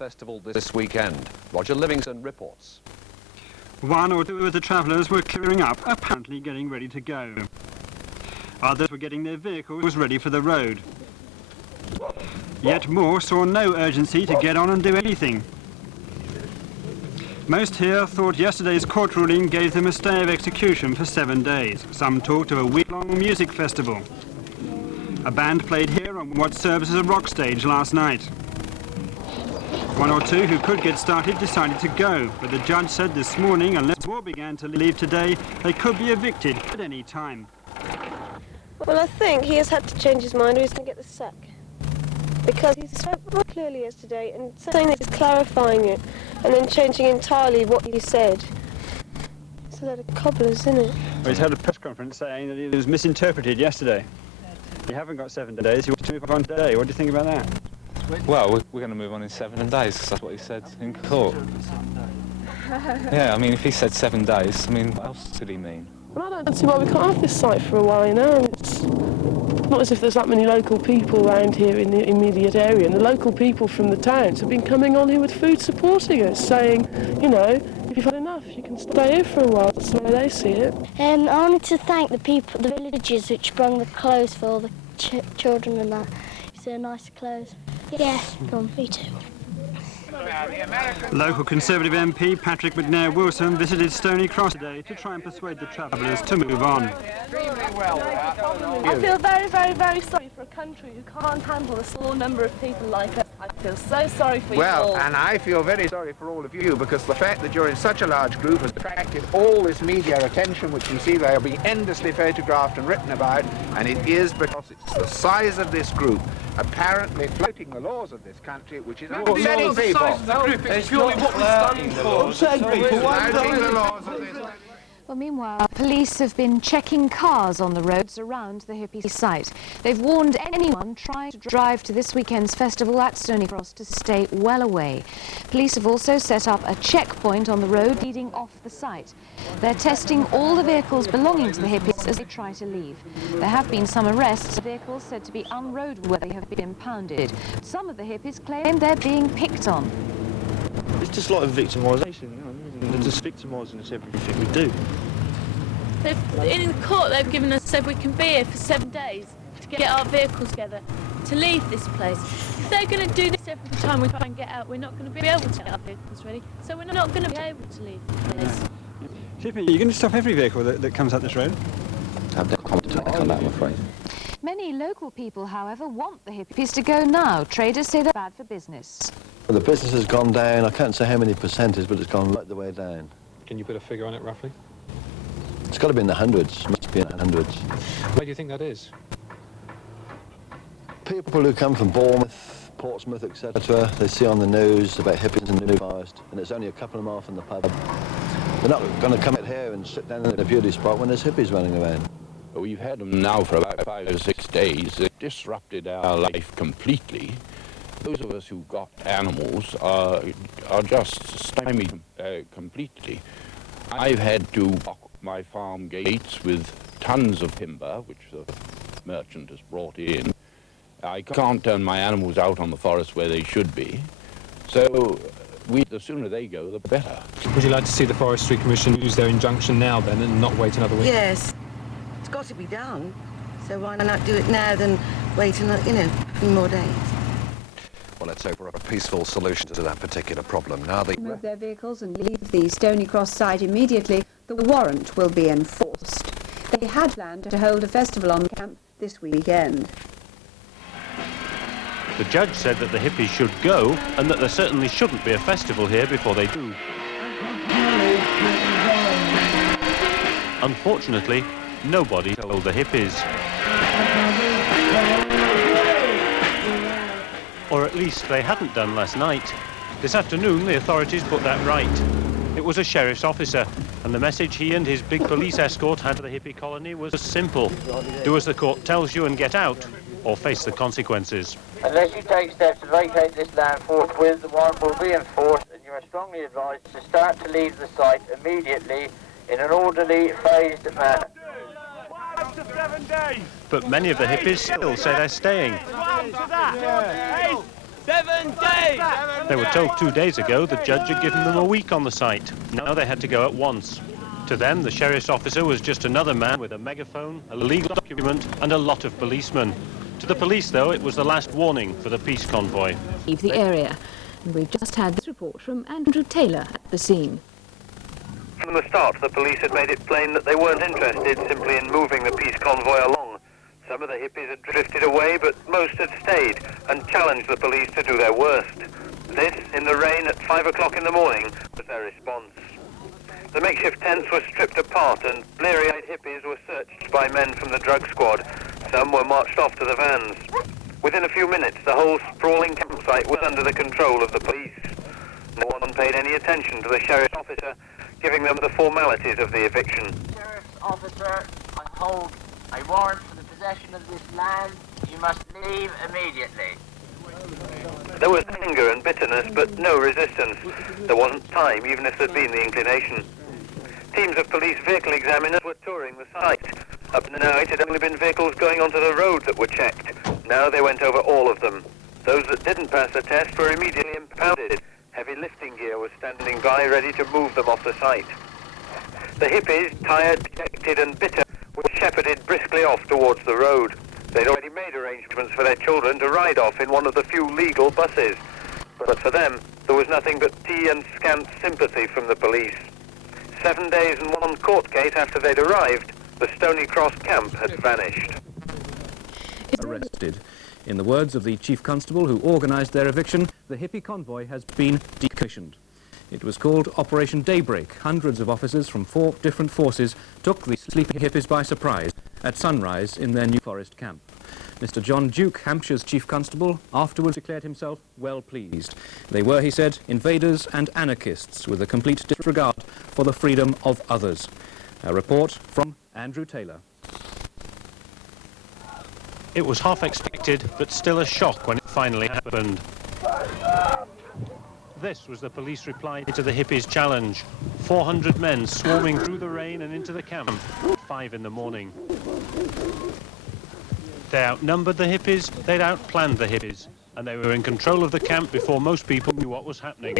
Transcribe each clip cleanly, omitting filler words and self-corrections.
festival this weekend. Roger Livingston reports. One or two of the travellers were clearing up, apparently getting ready to go. Others were getting their vehicles ready for the road. Yet more saw no urgency to get on and do anything. Most here thought yesterday's court ruling gave them a stay of execution for 7 days. Some talked of a week-long music festival. A band played here on what serves as a rock stage last night. One or two who could get started decided to go, but the judge said this morning, unless more began to leave today, they could be evicted at any time. Well, I think he has had to change his mind or he's going to get the sack. Because he spoke more clearly yesterday and saying that he's clarifying it and then changing entirely what he said. It's a load of cobblers, isn't it? Well, he's had a press conference saying that it was misinterpreted yesterday. You haven't got 7 days, you want to move on today. What do you think about that? Well, we're going to move on in 7 days, because that's what he said in court. Yeah, I mean, if he said 7 days, I mean, what else did he mean? Well, I don't see why we can't have this site for a while, you know, and it's not as if there's that many local people around here in the immediate area, and the local people from the towns have been coming on here with food supporting us, saying, you know, if you've had enough, you can stay here for a while. That's the way they see it. I wanted to thank the people, the villagers which brought the clothes for all the children and that. So nice clothes. Yes, me too. Local Conservative MP Patrick McNair Wilson visited Stoney Cross today to try and persuade the travellers to move on. I feel very, very, very sorry for a country who can't handle a small number of people like us. I feel so sorry for you all. Well, and I feel very sorry for all of you, because the fact that you're in such a large group has attracted all this media attention, which you see they are being endlessly photographed and written about, and it is because it's the size of this group apparently floating the laws of this country, which is not very people. It's purely what we stand for. Well, meanwhile, police have been checking cars on the roads around the hippie site. They've warned anyone trying to drive to this weekend's festival at Stoney Cross to stay well away. Police have also set up a checkpoint on the road leading off the site. They're testing all the vehicles belonging to the hippies as they try to leave. There have been some arrests of vehicles said to be unroadworthy have been impounded. Some of the hippies claim they're being picked on. It's just like victimisation, you know. They're just victimising us everything we do. In the court they've given us, said we can be here for 7 days to get our vehicles together, to leave this place. If they're going to do this every time we try and get out, we're not going to be able to get our vehicles ready, so we're not going to be able to leave the place. Chippy, you're going to stop every vehicle that comes up this road? I'm afraid. Many local people, however, want the hippies to go now. Traders say they're bad for business. Well, the business has gone down. I can't say how many percentage, but it's gone right the way down. Can you put a figure on it, roughly? It's got to be in the hundreds. Must be in the hundreds. Where do you think that is? People who come from Bournemouth, Portsmouth, etc., they see on the news about hippies in the New Forest, and it's only a couple of miles from the pub. They're not going to come out here and sit down in a beauty spot when there's hippies running around. We've had them now for about 5 or 6 days. They've disrupted our life completely. Those of us who've got animals are just stymied completely. I've had to lock my farm gates with tons of timber, which the merchant has brought in. I can't turn my animals out on the forest where they should be. So the sooner they go, the better. Would you like to see the Forestry Commission use their injunction now then and not wait another week? Yes. It's got to be done. So why not do it now than wait another, a few more days? Well, let's hope we're a peaceful solution to that particular problem. Now they move their vehicles and leave the Stoney Cross site immediately, the warrant will be enforced. They had planned to hold a festival on the camp this weekend. The judge said that the hippies should go and that there certainly shouldn't be a festival here before they do. Unfortunately, nobody told the hippies. Or at least they hadn't done last night. This afternoon, the authorities put that right. It was a sheriff's officer, and the message he and his big police escort had to the hippie colony was simple. Do as the court tells you and get out, or face the consequences. Unless you take steps to vacate this land forthwith, the warrant will be enforced, and you are strongly advised to start to leave the site immediately in an orderly, phased manner. To 7 days. But many of the hippies still say they're staying. 7 days! They were told 2 days ago the judge had given them a week on the site. Now they had to go at once. To them, the sheriff's officer was just another man with a megaphone, a legal document and a lot of policemen. To the police, though, it was the last warning for the peace convoy. Leave the area. And we've just had this report from Andrew Taylor at the scene. From the start, the police had made it plain that they weren't interested simply in moving the peace convoy along. Some of the hippies had drifted away, but most had stayed and challenged the police to do their worst. This, in the rain at 5 o'clock in the morning, was their response. The makeshift tents were stripped apart and bleary-eyed hippies were searched by men from the drug squad. Some were marched off to the vans. Within a few minutes, the whole sprawling campsite was under the control of the police. No one paid any attention to the sheriff's officer, giving them the formalities of the eviction. Sheriff's officer, I hold a warrant for the possession of this land. You must leave immediately. There was anger and bitterness, but no resistance. There wasn't time, even if there'd been the inclination. Teams of police vehicle examiners were touring the site. Up to now, it had only been vehicles going onto the road that were checked. Now they went over all of them. Those that didn't pass the test were immediately impounded. Heavy lifting gear was standing by, ready to move them off the site. The hippies, tired, dejected and bitter, were shepherded briskly off towards the road. They'd already made arrangements for their children to ride off in one of the few legal buses. But for them, there was nothing but tea and scant sympathy from the police. 7 days and one court case after they'd arrived, the Stoney Cross camp had vanished. Arrested. In the words of the chief constable who organised their eviction, the hippie convoy has been decommissioned. It was called Operation Daybreak. Hundreds of officers from 4 different forces took the sleeping hippies by surprise at sunrise in their New Forest camp. Mr. John Duke, Hampshire's chief constable, afterwards declared himself well pleased. They were, he said, invaders and anarchists with a complete disregard for the freedom of others. A report from Andrew Taylor. It was half expected, but still a shock when it finally happened. This was the police reply to the hippies' challenge. 400 men swarming through the rain and into the camp, 5 in the morning. They outnumbered the hippies, they'd outplanned the hippies, and they were in control of the camp before most people knew what was happening.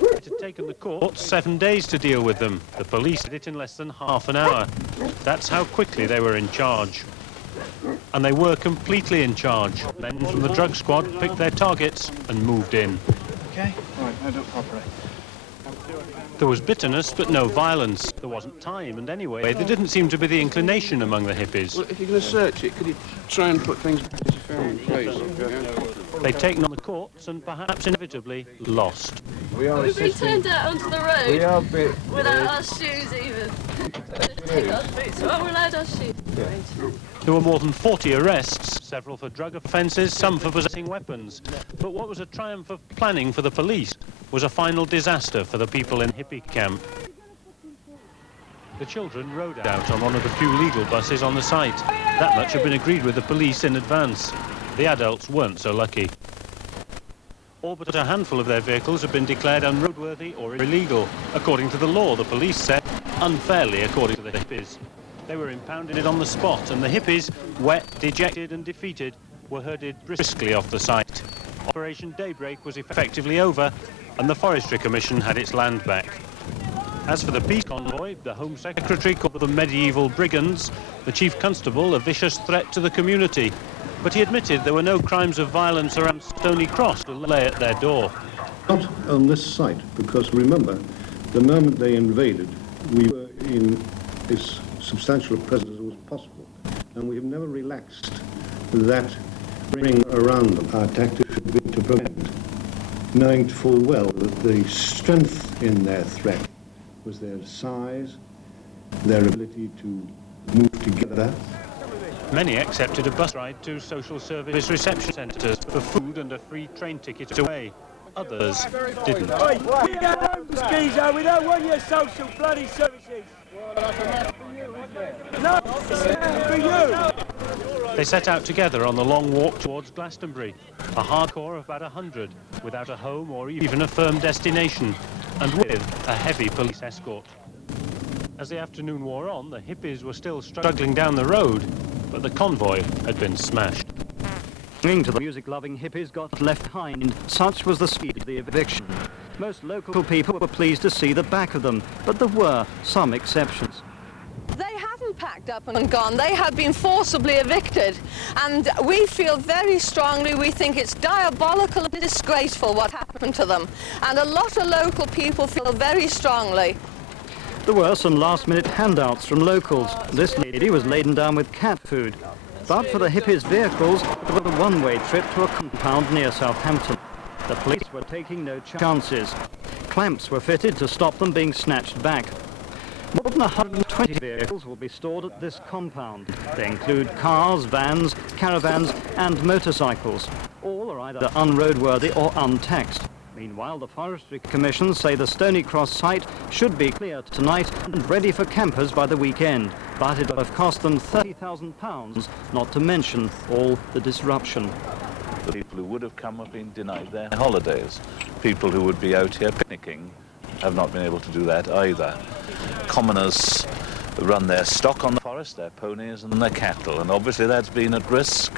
It had taken the court 7 days to deal with them. The police did it in less than half an hour. That's how quickly they were in charge. And they were completely in charge. Men from the drug squad picked their targets and moved in. Okay, all right, I don't cooperate. There was bitterness, but no violence. There wasn't time, and anyway, there didn't seem to be the inclination among the hippies. Well, if you're going to search it, could you try and put things back as you found in place? They'd taken on the courts and perhaps inevitably lost. We've been turned out onto the road without our shoes even. Take our boots, we weren't allowed our shoes. There were more than 40 arrests, several for drug offences, some for possessing weapons. But what was a triumph of planning for the police was a final disaster for the people in hippie camp. The children rode out on one of the few legal buses on the site. That much had been agreed with the police in advance. The adults weren't so lucky. All but a handful of their vehicles had been declared unroadworthy or illegal. According to the law, the police said, unfairly according to the hippies. They were impounded on the spot, and the hippies, wet, dejected and defeated, were herded briskly off the site. Operation Daybreak was effectively over, and the Forestry Commission had its land back. As for the peace convoy, the Home Secretary called them medieval brigands, the Chief Constable a vicious threat to the community. But he admitted there were no crimes of violence around Stoney Cross to lay at their door. Not on this site, because remember, the moment they invaded, we were in as substantial a presence as was possible. And we have never relaxed that ring around them. Our tactic should be to prevent, knowing full well that the strength in their threat was their size, their ability to move together. Many accepted a bus ride to social service reception centres for food and a free train ticket away. Others didn't. Hey, we got home, skeezer. We don't want your social bloody services. No, it's for you. They set out together on the long walk towards Glastonbury, a hardcore of about 100, without a home or even a firm destination, and with a heavy police escort. As the afternoon wore on, the hippies were still struggling down the road, but the convoy had been smashed. Owing to the music-loving hippies got left behind, such was the speed of the eviction. Most local people were pleased to see the back of them, but there were some exceptions. They haven't packed up and gone. They have been forcibly evicted. And we feel very strongly, we think it's diabolical and disgraceful what happened to them. And a lot of local people feel very strongly. There were some last-minute handouts from locals. This lady was laden down with cat food. But for the hippies' vehicles, it was a one-way trip to a compound near Southampton. The police were taking no chances. Clamps were fitted to stop them being snatched back. More than 120 vehicles will be stored at this compound. They include cars, vans, caravans and motorcycles. All are either unroadworthy or untaxed. Meanwhile, the Forestry Commission say the Stoney Cross site should be cleared tonight and ready for campers by the weekend. But it will have cost them £30,000, not to mention all the disruption. The people who would have come have been denied their holidays. People who would be out here picnicking have not been able to do that either. Commoners run their stock on the forest, their ponies and their cattle, and obviously that's been at risk.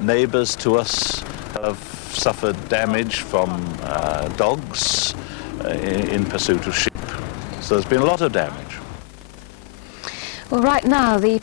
Neighbours to us have suffered damage from dogs in pursuit of sheep. So there's been a lot of damage. Well, right now, the